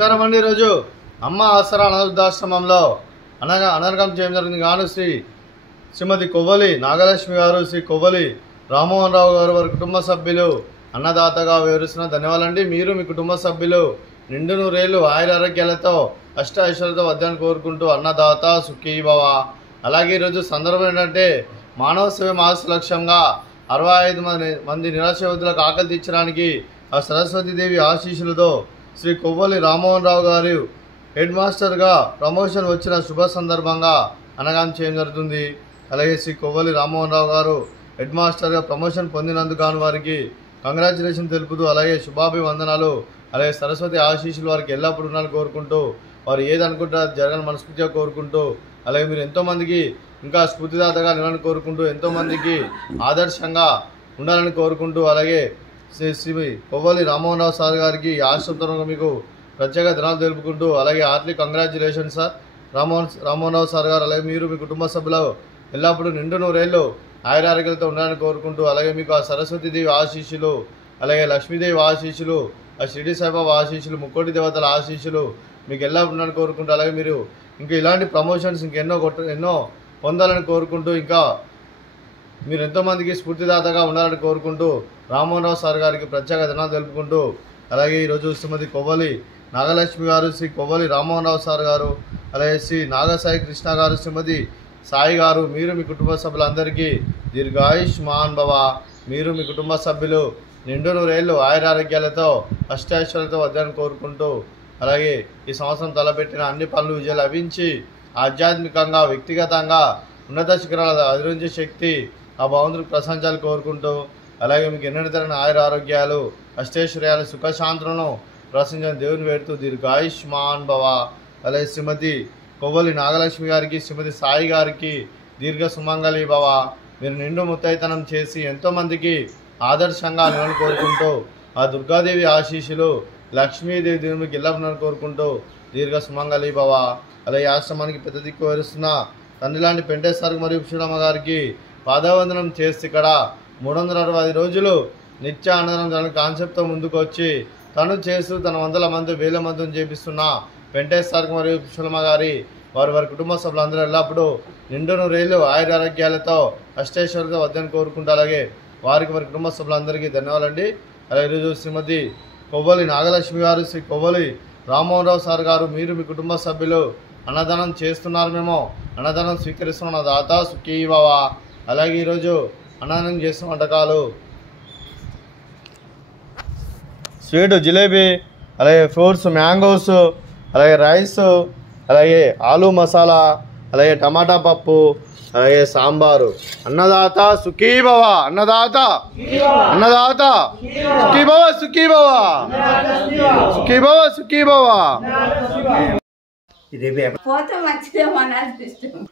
నమస్కారం అండి. ఈరోజు అమ్మ ఆసరా అనాథాశ్రమంలో అనర్గం చేయడం జరిగింది. గాను శ్రీమతి కొవ్వలి నాగలక్ష్మి గారు, శ్రీ కొవ్వలి రామ్మోహన్ రావు గారు వారి కుటుంబ సభ్యులు అన్నదాతగా వివరిస్తున్న ధన్యవాదాలండి. మీరు మీ కుటుంబ సభ్యులు నిండు నూరేళ్లు ఆయురారోగ్యాలతో అష్ట ఐశ్వర్యాలతో వద్దని కోరుకుంటూ అన్నదాత సుఖీ భవ. అలాగే ఈరోజు సందర్భం ఏంటంటే మానవ సేవ మాస లక్ష్యంగా 65 మంది నిరాశ్రయులకు ఆకలి తీర్చడానికి ఆ సరస్వతీదేవి ఆశీస్సులతో శ్రీ కొవ్వలి రామ్మోహన్ రావు గారు హెడ్ మాస్టర్గా ప్రమోషన్ వచ్చిన శుభ సందర్భంగా అనగానం చేయడం జరుగుతుంది. అలాగే శ్రీ కొవ్వలి రామ్మోహన్ రావు గారు హెడ్ మాస్టర్గా ప్రమోషన్ పొందినందుకు గాను వారికి కంగ్రాచులేషన్ తెలుపుతూ అలాగే శుభాభివందనాలు, అలాగే సరస్వతి ఆశీస్సులు వారికి ఎల్లప్పుడూ ఉండాలని కోరుకుంటూ వారు ఏదనుకుంటారో జరగని మనస్ఫూర్తిగా కోరుకుంటూ అలాగే మీరు ఎంతోమందికి ఇంకా స్ఫూర్తిదాతగా నిలవాలని కోరుకుంటూ ఎంతోమందికి ఆదర్శంగా ఉండాలని కోరుకుంటూ అలాగే శ్రీ కొవ్వలి రామ్మోహన్ రావు సార్ గారికి ఆశ్రమంతో మీకు ప్రత్యేక ధనాలు తెలుపుకుంటూ అలాగే Hartley congratulation sir Rammohan Rao sir గారు. అలాగే మీరు మీ కుటుంబ సభ్యులు ఎల్లప్పుడూ నిండు నూరేళ్ళు ఆయురారోగ్యాలతో ఉండాలని కోరుకుంటూ అలాగే మీకు ఆ సరస్వతీదేవి ఆశీస్సులు, అలాగే లక్ష్మీదేవి ఆశీస్సులు, ఆ షిరిడి సాయిబాబా ఆశీస్సులు, ముక్కోటి దేవతల ఆశీస్సులు మీకు ఎల్లప్పుడూ ఉండాలని కోరుకుంటూ అలాగే మీరు ఇంకా ఇలాంటి ప్రమోషన్స్ ఎన్నో పొందాలని కోరుకుంటూ ఇంకా మీరు ఎంతోమందికి స్ఫూర్తిదాతగా ఉండాలని కోరుకుంటూ రామ్మోహన్ రావు సార్ గారికి ప్రత్యేక ధన్యవాదాలు తెలుపుకుంటూ అలాగే ఈరోజు శ్రీమతి కొవ్వలి నాగలక్ష్మి గారు, శ్రీ కొవ్వలి రామ్మోహన్ రావు సార్ గారు, అలాగే శ్రీ నాగసాయి కృష్ణ గారు, శ్రీమతి సాయి గారు, మీరు మీ కుటుంబ సభ్యులందరికీ దీర్ఘాయుష్మాన్ భవ. మీరు మీ కుటుంబ సభ్యులు నిండు నూరేళ్ళు ఆయురారోగ్యాలతో అష్టైశ్వర్యాలతో వద్దని కోరుకుంటూ అలాగే ఈ సంవత్సరం తలపెట్టిన అన్ని పనులు విజయాలు లభించి ఆధ్యాత్మికంగా వ్యక్తిగతంగా ఉన్నత శిఖరాలు అధిరోహించే శక్తి ఆ భగవంతుడికి ప్రశంసాలు కోరుకుంటూ అలాగే మీకు ఎన్నటి తరగని ఆయురారోగ్యాలు అష్టైశ్వర్యాలు సుఖశాంతులను ప్రశంసిన దేవుని వేడుతూ దీర్ఘాయుష్మాన్ భవ. అలాగే శ్రీమతి కొవ్వలి నాగలక్ష్మి గారికి, శ్రీమతి సాయి గారికి దీర్ఘ సుమంగళి భవ. మీరు నిండు ముత్తైతనం చేసి ఎంతోమందికి ఆదర్శంగా నిలవని కోరుకుంటూ ఆ దుర్గాదేవి ఆశీస్సులు, లక్ష్మీదేవి దేవునికి ఎల్లప్పుడూ కోరుకుంటూ దీర్ఘ సుమంగళి భవ. అలాగే ఆశ్రమానికి పెద్ద దిక్కు వహిస్తున్న తండ్రి లాంటి పెంటేశ్వర్ మరియు పుష్పమ్మ గారికి పాదవందనం చేసి ఇక్కడ 365 రోజులు నిత్య అన్నదానం కాన్సెప్ట్తో ముందుకు వచ్చి తను చేస్తూ తన వందల మంది వేల మందిని చేపిస్తున్న పెంటేశ్వర్ మరియు పుష్పమ్మ గారి వారి కుటుంబ సభ్యులందరూ ఎల్లప్పుడూ నిండు నూరేళ్ళు ఆయురారోగ్యాలతో అష్టైశ్వర్యాలతో వద్దని కోరుకుంటూ అలాగే వారి కుటుంబ సభ్యులందరికీ ధన్యవాదాలండి. అలాగే ఈరోజు శ్రీమతి కొవ్వలి నాగలక్ష్మి గారు, శ్రీ కొవ్వలి రామ్మోహన్ రావు సార్ గారు, మీరు మీ కుటుంబ సభ్యులు అన్నదానం చేస్తున్నారు, మేము అన్నదానం స్వీకరిస్తున్న దాత సుఖీ భవ. అలాగే ఈరోజు అన్నదానం చేస్తున్న వంటకాలు స్వీట్ జిలేబీ, అలాగే ఫ్రూట్స్ మ్యాంగోస్, అలాగే రైస్, అలాగే ఆలూ మసాలా, అలాగే టమాటా పప్పు, అలాగే సాంబారు. అన్నదాత సుఖీ భవ, అన్నదాత అన్నదాత సుఖీ భవ, సుఖీ భవ, సుఖీ భవ, సుఖీ భవ. పోతే మంచిదేమో అని అనిపిస్తుంది.